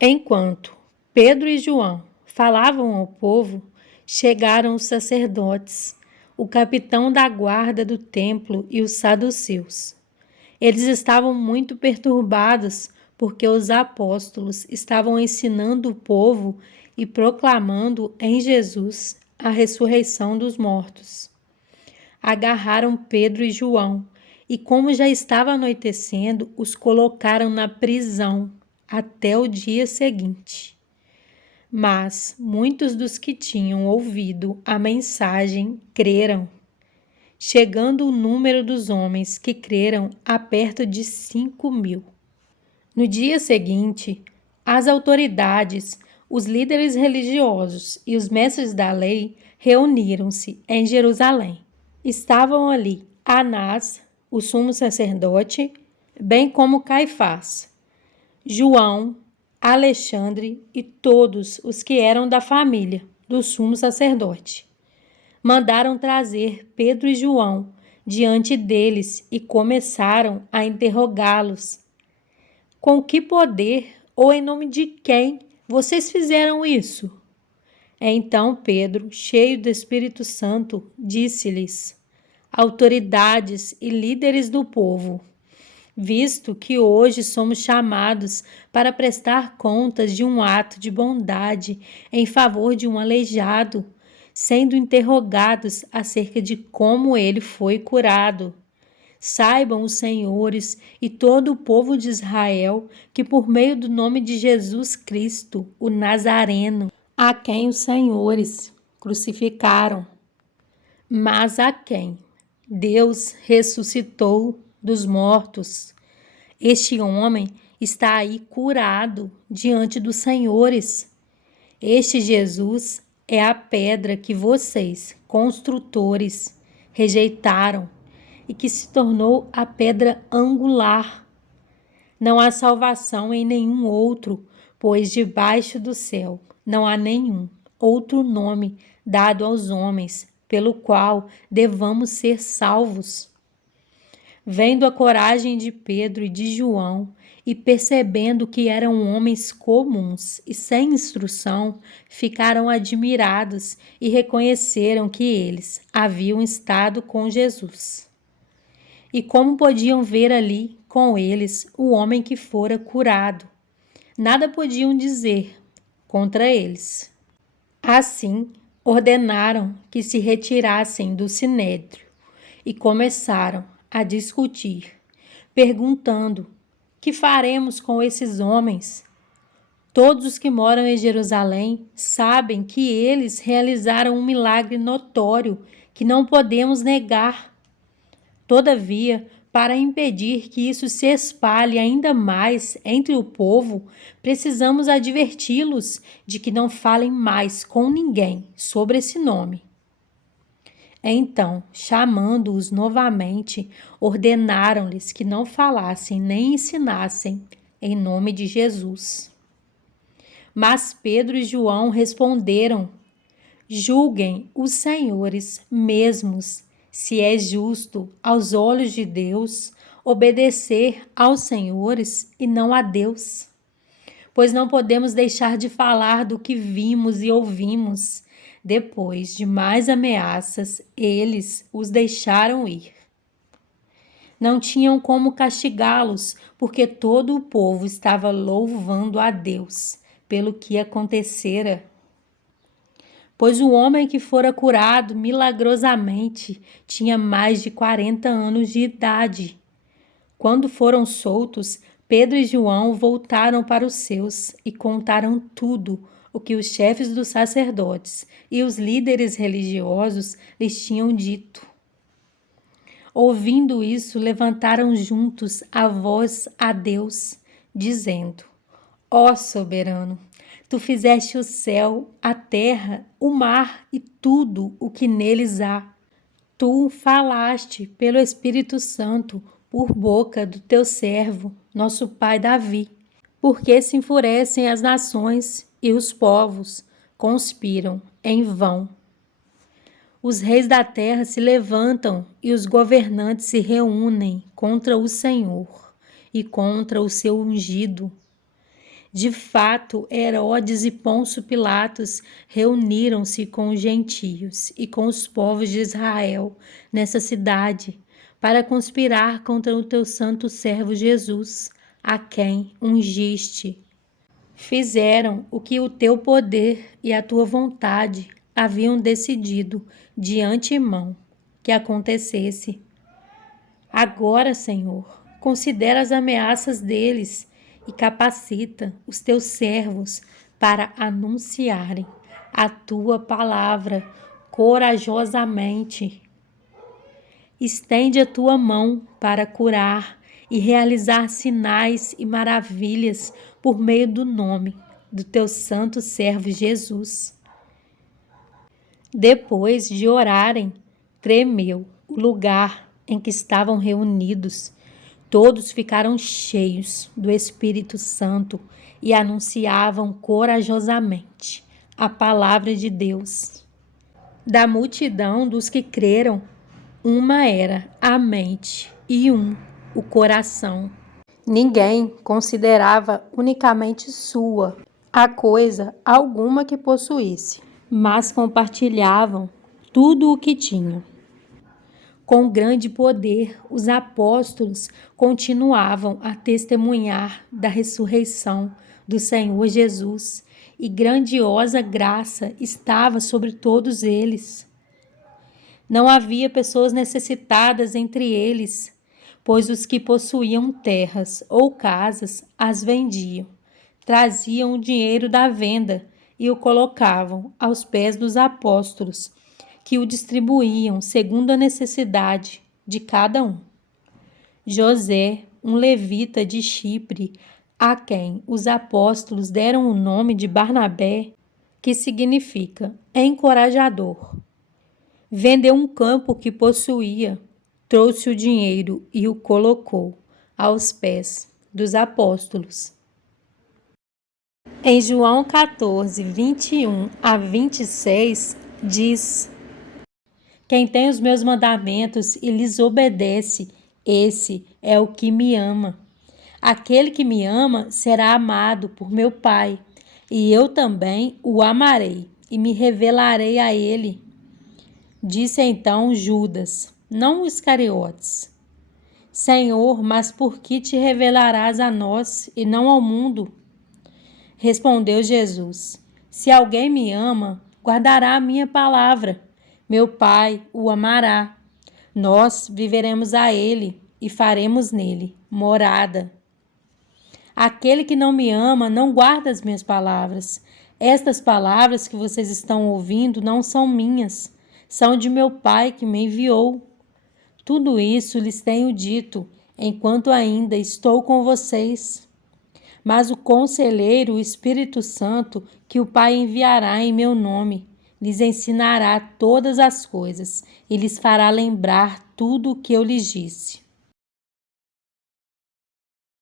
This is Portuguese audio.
Enquanto Pedro e João falavam ao povo, chegaram os sacerdotes, o capitão da guarda do templo e os saduceus. Eles estavam muito perturbados porque os apóstolos estavam ensinando o povo e proclamando em Jesus a ressurreição dos mortos. Agarraram Pedro e João e, como já estava anoitecendo, os colocaram na prisão até o dia seguinte. Mas muitos dos que tinham ouvido a mensagem creram, chegando o número dos homens que creram a perto de 5.000. No dia seguinte, as autoridades, os líderes religiosos e os mestres da lei reuniram-se em Jerusalém. Estavam ali Anás, o sumo sacerdote, bem como Caifás, João, Alexandre e todos os que eram da família do sumo sacerdote. Mandaram trazer Pedro e João diante deles e começaram a interrogá-los. Com que poder ou em nome de quem vocês fizeram isso? Então Pedro, cheio do Espírito Santo, disse-lhes: autoridades e líderes do povo, visto que hoje somos chamados para prestar contas de um ato de bondade em favor de um aleijado, sendo interrogados acerca de como ele foi curado. Saibam os senhores e todo o povo de Israel que por meio do nome de Jesus Cristo, o Nazareno, a quem os senhores crucificaram, mas a quem Deus ressuscitou dos mortos, este homem está aí curado diante dos senhores. Este Jesus é a pedra que vocês, construtores, rejeitaram e que se tornou a pedra angular. Não há salvação em nenhum outro, pois debaixo do céu não há nenhum outro nome dado aos homens pelo qual devamos ser salvos. Vendo a coragem de Pedro e de João e percebendo que eram homens comuns e sem instrução, ficaram admirados e reconheceram que eles haviam estado com Jesus. E como podiam ver ali com eles o homem que fora curado, nada podiam dizer contra eles. Assim, ordenaram que se retirassem do sinédrio e começaram a discutir, perguntando: que faremos com esses homens? Todos os que moram em Jerusalém sabem que eles realizaram um milagre notório que não podemos negar. Todavia, para impedir que isso se espalhe ainda mais entre o povo, precisamos adverti-los de que não falem mais com ninguém sobre esse nome. Então, chamando-os novamente, ordenaram-lhes que não falassem nem ensinassem em nome de Jesus. Mas Pedro e João responderam: julguem os senhores mesmos se é justo aos olhos de Deus obedecer aos senhores e não a Deus. Pois não podemos deixar de falar do que vimos e ouvimos. Depois de mais ameaças, eles os deixaram ir. Não tinham como castigá-los, porque todo o povo estava louvando a Deus pelo que acontecera. Pois o homem que fora curado milagrosamente tinha mais de 40 anos de idade. Quando foram soltos, Pedro e João voltaram para os seus e contaram tudo o que os chefes dos sacerdotes e os líderes religiosos lhes tinham dito. Ouvindo isso, levantaram juntos a voz a Deus, dizendo: ó soberano, tu fizeste o céu, a terra, o mar e tudo o que neles há. Tu falaste pelo Espírito Santo por boca do teu servo, nosso pai Davi. Porque se enfurecem as nações e os povos conspiram em vão. Os reis da terra se levantam e os governantes se reúnem contra o Senhor e contra o seu ungido. De fato, Herodes e Pôncio Pilatos reuniram-se com os gentios e com os povos de Israel nessa cidade para conspirar contra o teu santo servo Jesus, a quem ungiste. Fizeram o que o teu poder e a tua vontade haviam decidido de antemão que acontecesse. Agora, Senhor, considera as ameaças deles e capacita os teus servos para anunciarem a tua palavra corajosamente. Estende a tua mão para curar e realizar sinais e maravilhas por meio do nome do teu santo servo Jesus. Depois de orarem, tremeu o lugar em que estavam reunidos. Todos ficaram cheios do Espírito Santo e anunciavam corajosamente a palavra de Deus. Da multidão dos que creram, uma era a mente e o coração. Ninguém considerava unicamente sua a coisa alguma que possuísse, mas compartilhavam tudo o que tinham. Com grande poder, os apóstolos continuavam a testemunhar da ressurreição do Senhor Jesus, e grandiosa graça estava sobre todos eles. Não havia pessoas necessitadas entre eles, pois os que possuíam terras ou casas as vendiam, traziam o dinheiro da venda e o colocavam aos pés dos apóstolos, que o distribuíam segundo a necessidade de cada um. José, um levita de Chipre, a quem os apóstolos deram o nome de Barnabé, que significa encorajador, vendeu um campo que possuía, trouxe o dinheiro e o colocou aos pés dos apóstolos. Em João 14, 21 a 26, diz: Quem tem os meus mandamentos e lhes obedece, esse é o que me ama. Aquele que me ama será amado por meu Pai, e eu também o amarei e me revelarei a ele. Disse então Judas, não o Iscariotes: Senhor, mas por que te revelarás a nós e não ao mundo? Respondeu Jesus: Se alguém me ama, guardará a minha palavra. Meu Pai o amará. Nós viveremos a ele e faremos nele morada. Aquele que não me ama não guarda as minhas palavras. Estas palavras que vocês estão ouvindo não são minhas, são de meu Pai que me enviou. Tudo isso lhes tenho dito, enquanto ainda estou com vocês. Mas o Conselheiro, o Espírito Santo, que o Pai enviará em meu nome, lhes ensinará todas as coisas e lhes fará lembrar tudo o que eu lhes disse.